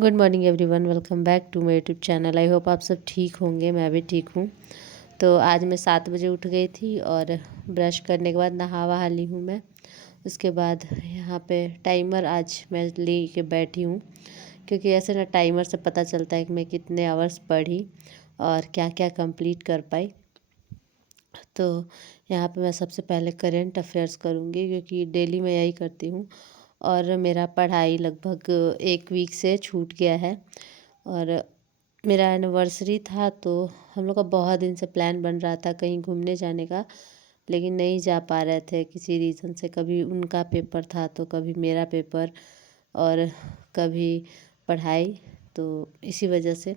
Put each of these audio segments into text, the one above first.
Good morning everyone, welcome back to my YouTube channel. I hope आप सब ठीक होंगे, मैं भी ठीक हूँ। तो आज मैं 7 बजे उठ गई थी और ब्रश करने के बाद नहा वहा ली हूँ मैं। उसके बाद यहाँ पे टाइमर आज मैं ले के बैठी हूँ, क्योंकि ऐसे ना टाइमर से पता चलता है कि मैं कितने आवर्स पढ़ी और क्या क्या कंप्लीट कर पाई। तो यहाँ पे मैं सबसे पहले करेंट अफेयर्स करूँगी, क्योंकि डेली मैं यही करती हूँ और मेरा पढ़ाई लगभग 1 वीक से छूट गया है। और मेरा एनिवर्सरी था, तो हम लोग का बहुत दिन से प्लान बन रहा था कहीं घूमने जाने का, लेकिन नहीं जा पा रहे थे किसी रीज़न से। कभी उनका पेपर था तो कभी मेरा पेपर और कभी पढ़ाई, तो इसी वजह से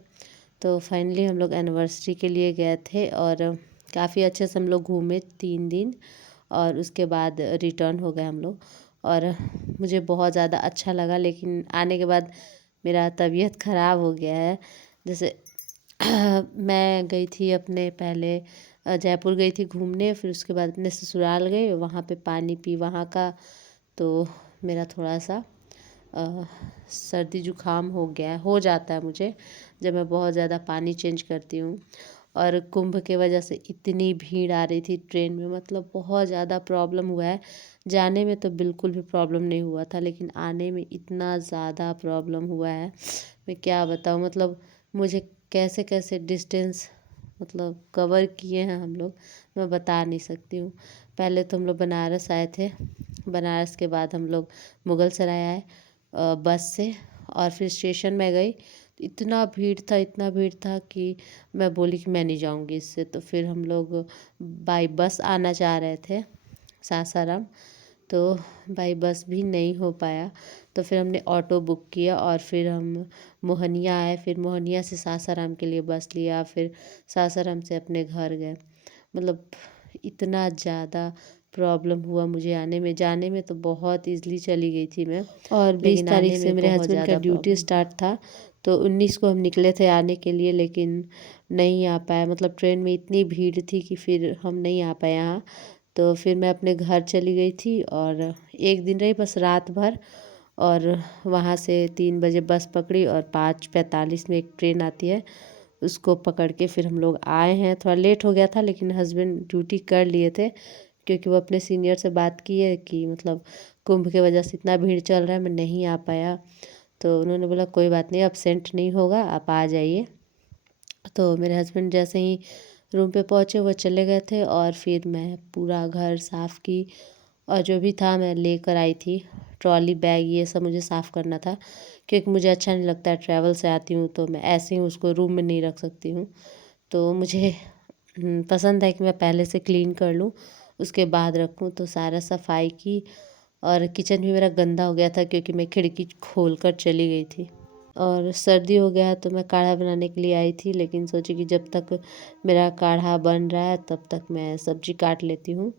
तो फाइनली हम लोग एनिवर्सरी के लिए गए थे और काफ़ी अच्छे से हम लोग घूमे 3 दिन और उसके बाद रिटर्न हो गए हम लोग। और मुझे बहुत ज़्यादा अच्छा लगा, लेकिन आने के बाद मेरा तबीयत ख़राब हो गया है। जैसे मैं गई थी अपने पहले जयपुर गई थी घूमने, फिर उसके बाद अपने ससुराल गई, वहाँ पे पानी पी वहाँ का, तो मेरा थोड़ा सा सर्दी जुकाम हो जाता है मुझे जब मैं बहुत ज़्यादा पानी चेंज करती हूँ। और कुंभ के वजह से इतनी भीड़ आ रही थी ट्रेन में, मतलब बहुत ज़्यादा प्रॉब्लम हुआ है। जाने में तो बिल्कुल भी प्रॉब्लम नहीं हुआ था, लेकिन आने में इतना ज़्यादा प्रॉब्लम हुआ है, मैं क्या बताऊँ। मतलब मुझे कैसे कैसे डिस्टेंस मतलब कवर किए हैं हम लोग, मैं बता नहीं सकती हूँ। पहले तो हम लोग बनारस आए थे, बनारस के बाद हम लोग मुगल सराय आए बस से, और फिर स्टेशन में गई। इतना भीड़ था कि मैं बोली कि मैं नहीं जाऊंगी इससे। तो फिर हम लोग बाई बस आना चाह रहे थे सासाराम, तो बाई बस भी नहीं हो पाया। तो फिर हमने ऑटो बुक किया और फिर हम मोहनिया आए, फिर मोहनिया से सासाराम के लिए बस लिया, फिर सासाराम से अपने घर गए। मतलब इतना ज़्यादा प्रॉब्लम हुआ मुझे आने में। जाने में तो बहुत ईज़िली चली गई थी मैं, और 20 तारीख से मेरे हस्बैंड का ड्यूटी स्टार्ट था, तो 19 को हम निकले थे आने के लिए, लेकिन नहीं आ पाया। मतलब ट्रेन में इतनी भीड़ थी कि फिर हम नहीं आ पाए यहाँ। तो फिर मैं अपने घर चली गई थी और एक दिन रही बस रात भर, और वहाँ से 3 बजे बस पकड़ी और 5:45 में एक ट्रेन आती है, उसको पकड़ के फिर हम लोग आए हैं। थोड़ा लेट हो गया था, लेकिन हस्बैंड ड्यूटी कर लिए थे, क्योंकि वो अपने सीनियर से बात की है कि मतलब कुंभ के वजह से इतना भीड़ चल रहा है, मैं नहीं आ पाया। तो उन्होंने बोला कोई बात नहीं, अब्सेंट नहीं होगा, आप आ जाइए। तो मेरे हस्बैंड जैसे ही रूम पे पहुँचे वो चले गए थे, और फिर मैं पूरा घर साफ़ की, और जो भी था मैं लेकर आई थी। ट्रॉली बैग ये सब मुझे साफ़ करना था, क्योंकि मुझे अच्छा नहीं लगता है, ट्रैवल से आती हूँ तो मैं ऐसे ही उसको रूम में नहीं रख सकती हूँ। तो मुझे पसंद है कि मैं पहले से क्लीन कर लूँ, उसके बाद रखूँ। तो सारा सफाई की, और किचन भी मेरा गंदा हो गया था क्योंकि मैं खिड़की खोल कर चली गई थी। और सर्दी हो गया तो मैं काढ़ा बनाने के लिए आई थी, लेकिन सोची कि जब तक मेरा काढ़ा बन रहा है तब तक मैं सब्जी काट लेती हूँ।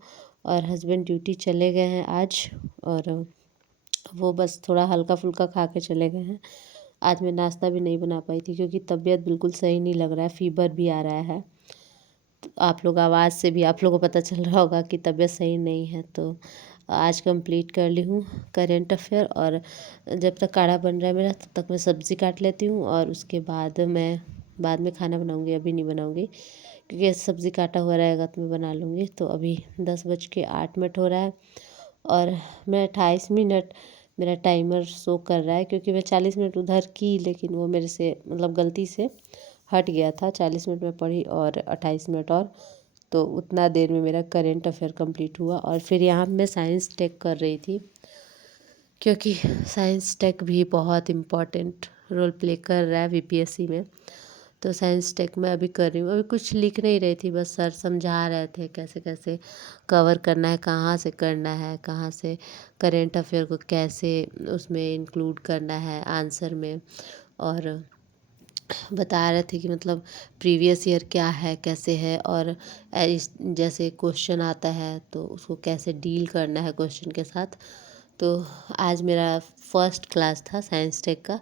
और हस्बैंड ड्यूटी चले गए हैं आज, और वो बस थोड़ा हल्का फुल्का खा के चले गए हैं। आज मैं नाश्ता भी नहीं बना पाई थी, क्योंकि तबीयत बिल्कुल सही नहीं लग रहा है, फीवर भी आ रहा है। तो आप लोग आवाज़ से भी आप लोगों को पता चल रहा होगा कि तबीयत सही नहीं है। तो आज कंप्लीट कर ली हूँ करेंट अफेयर, और जब तक काढ़ा बन रहा है मेरा तब तक मैं सब्ज़ी काट लेती हूँ, और उसके बाद मैं बाद में खाना बनाऊँगी, अभी नहीं बनाऊँगी, क्योंकि सब्ज़ी काटा हुआ रहेगा तो मैं बना लूँगी। तो अभी 10:08 हो रहा है, और मैं 28 मिनट मेरा टाइमर शो कर रहा है, क्योंकि मैं 40 मिनट उधर की, लेकिन वो मेरे से मतलब गलती से हट गया था। 40 मिनट में पढ़ी और 28 मिनट और, तो उतना देर में मेरा करेंट अफेयर कंप्लीट हुआ। और फिर यहाँ मैं साइंस टेक कर रही थी, क्योंकि साइंस टेक भी बहुत इम्पोर्टेंट रोल प्ले कर रहा है वीपीएससी में। तो साइंस टेक में अभी कर रही हूँ। अभी कुछ लिख नहीं रही थी, बस सर समझा रहे थे कैसे कैसे कवर करना है, कहाँ से करना है, कहाँ से करेंट अफेयर को कैसे उसमें इंक्लूड करना है आंसर में। और बता रहे थे कि मतलब प्रीवियस ईयर क्या है, कैसे है, और जैसे क्वेश्चन आता है तो उसको कैसे डील करना है क्वेश्चन के साथ। तो आज मेरा फर्स्ट क्लास था साइंस टेक का,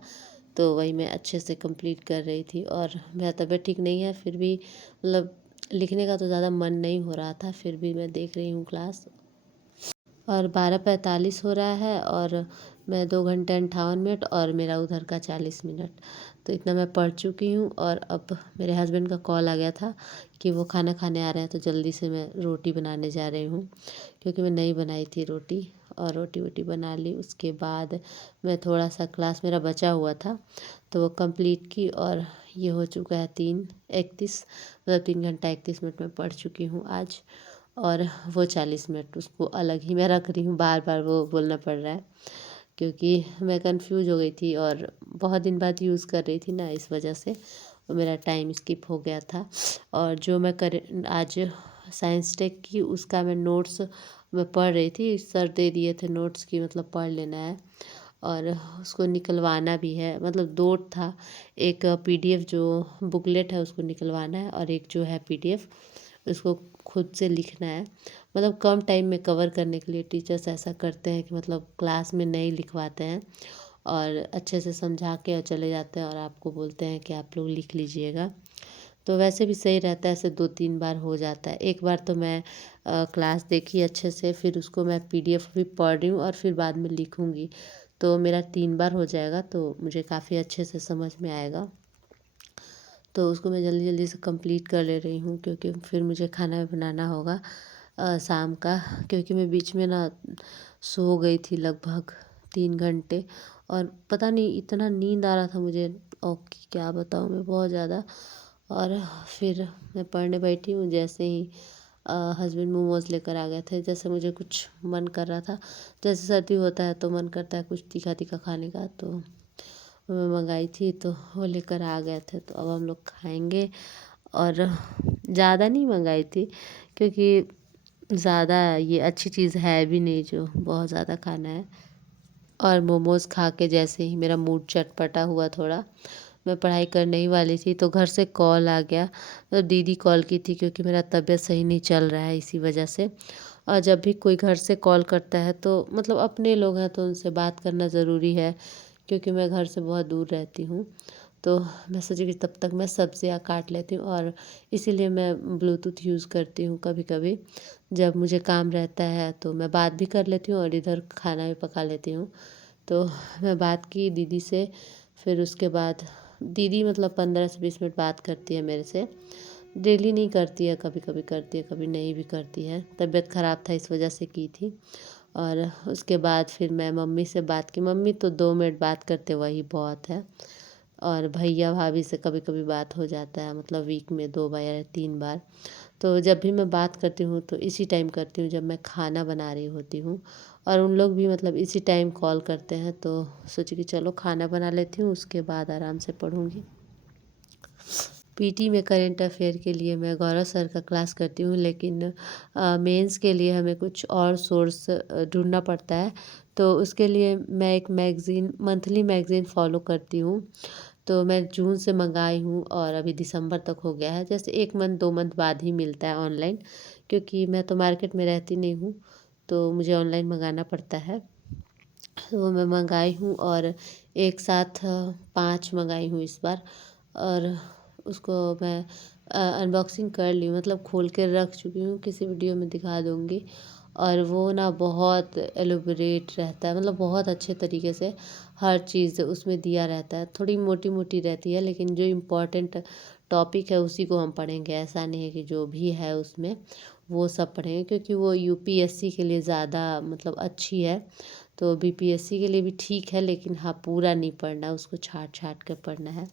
तो वही मैं अच्छे से कंप्लीट कर रही थी। और मेरा तबीयत ठीक नहीं है, फिर भी मतलब लिखने का तो ज़्यादा मन नहीं हो रहा था, फिर भी मैं देख रही हूँ क्लास। और 12:45 हो रहा है, और मैं 2 घंटे 58 मिनट और मेरा उधर का 40 मिनट, तो इतना मैं पढ़ चुकी हूँ। और अब मेरे हस्बैंड का कॉल आ गया था कि वो खाना खाने आ रहे हैं, तो जल्दी से मैं रोटी बनाने जा रही हूँ, क्योंकि मैं नहीं बनाई थी रोटी। और रोटी वोटी बना ली, उसके बाद मैं थोड़ा सा क्लास मेरा बचा हुआ था तो वो कंप्लीट की। और ये हो चुका है 3:31, मतलब 3 घंटा 31 मिनट में पढ़ चुकी हूँ आज। और वो 40 मिनट उसको अलग ही मैं रख रही हूँ, बार बार वो बोलना पड़ रहा है, क्योंकि मैं कंफ्यूज हो गई थी और बहुत दिन बाद यूज़ कर रही थी ना, इस वजह से मेरा टाइम स्किप हो गया था। और जो मैं कर आज साइंस टेक की उसका मैं नोट्स मैं पढ़ रही थी, सर दे दिए थे नोट्स की, मतलब पढ़ लेना है और उसको निकलवाना भी है। मतलब दो था, एक पीडीएफ जो बुकलेट है उसको निकलवाना है, और एक जो है पीडीएफ उसको खुद से लिखना है। मतलब कम टाइम में कवर करने के लिए टीचर्स ऐसा करते हैं कि मतलब क्लास में नहीं लिखवाते हैं और अच्छे से समझा के और चले जाते हैं, और आपको बोलते हैं कि आप लोग लिख लीजिएगा। तो वैसे भी सही रहता है, ऐसे 2-3 बार हो जाता है। एक बार तो मैं क्लास देखी अच्छे से, फिर उसको मैं पीडीएफ भी पढ़ रही हूँ और फिर बाद में लिखूँगी, तो मेरा 3 बार हो जाएगा, तो मुझे काफ़ी अच्छे से समझ में आएगा। तो उसको मैं जल्दी जल्दी से कंप्लीट कर ले रही हूँ, क्योंकि फिर मुझे खाना भी बनाना होगा शाम का, क्योंकि मैं बीच में ना सो गई थी लगभग 3 घंटे, और पता नहीं इतना नींद आ रहा था मुझे, और क्या बताऊँ मैं, बहुत ज़्यादा। और फिर मैं पढ़ने बैठी हूँ, जैसे ही हस्बैंड मोमोज़ लेकर आ गए थे, जैसे मुझे कुछ मन कर रहा था, जैसे सर्दी होता है तो मन करता है कुछ तीखा तीखा खाने का, तो मैं मंगाई थी तो वो लेकर आ गए थे, तो अब हम लोग खाएंगे। और ज़्यादा नहीं मंगाई थी, क्योंकि ज़्यादा ये अच्छी चीज़ है भी नहीं जो बहुत ज़्यादा खाना है। और मोमोज़ खा के जैसे ही मेरा मूड चटपटा हुआ थोड़ा, मैं पढ़ाई करने ही वाली थी तो घर से कॉल आ गया। तो दीदी कॉल की थी, क्योंकि मेरा तबीयत सही नहीं चल रहा है इसी वजह से। और जब भी कोई घर से कॉल करता है तो मतलब अपने लोग हैं तो उनसे बात करना ज़रूरी है, क्योंकि मैं घर से बहुत दूर रहती हूँ। तो मैं सोची कि तब तक मैं सब्जियाँ काट लेती हूँ, और इसीलिए मैं ब्लूटूथ यूज़ करती हूँ कभी कभी। जब मुझे काम रहता है तो मैं बात भी कर लेती हूँ और इधर खाना भी पका लेती हूँ। तो मैं बात की दीदी से, फिर उसके बाद दीदी मतलब 15 से 20 मिनट बात करती है मेरे से। डेली नहीं करती है, कभी कभी करती है, कभी नहीं भी करती है, तबीयत ख़राब था इस वजह से की थी। और उसके बाद फिर मैं मम्मी से बात की, मम्मी तो 2 मिनट बात करते वही बहुत है। और भैया भाभी से कभी कभी बात हो जाता है, मतलब वीक में 2 बार या 3 बार। तो जब भी मैं बात करती हूँ तो इसी टाइम करती हूँ जब मैं खाना बना रही होती हूँ। और उन लोग भी मतलब इसी टाइम कॉल करते हैं, तो सोची कि चलो खाना बना लेती हूँ, उसके बाद आराम से पढ़ूँगी। पीटी में करंट अफेयर के लिए मैं गौरव सर का क्लास करती हूँ, लेकिन मेंस के लिए हमें कुछ और सोर्स ढूंढना पड़ता है। तो उसके लिए मैं एक मैगज़ीन, मंथली मैगज़ीन फॉलो करती हूँ। तो मैं जून से मंगाई हूँ और अभी दिसंबर तक हो गया है, जैसे 1 मंथ 2 मंथ बाद ही मिलता है ऑनलाइन, क्योंकि मैं तो मार्केट में रहती नहीं हूँ, तो मुझे ऑनलाइन मंगाना पड़ता है। तो वो मैं मंगाई हूँ, और एक साथ 5 मंगाई हूँ इस बार। और उसको मैं अनबॉक्सिंग कर ली हूँ, मतलब खोल के रख चुकी हूँ, किसी वीडियो में दिखा दूँगी। और वो ना बहुत एलोबरेट रहता है, मतलब बहुत अच्छे तरीके से हर चीज़ उसमें दिया रहता है। थोड़ी मोटी मोटी रहती है, लेकिन जो इम्पोर्टेंट टॉपिक है उसी को हम पढ़ेंगे, ऐसा नहीं है कि जो भी है उसमें वो सब पढ़ेंगे, क्योंकि वो यूपीएससी के लिए ज़्यादा मतलब अच्छी है। तो बीपीएससी के लिए भी ठीक है, लेकिन हाँ पूरा नहीं पढ़ना, उसको छाँट छाँट कर पढ़ना है।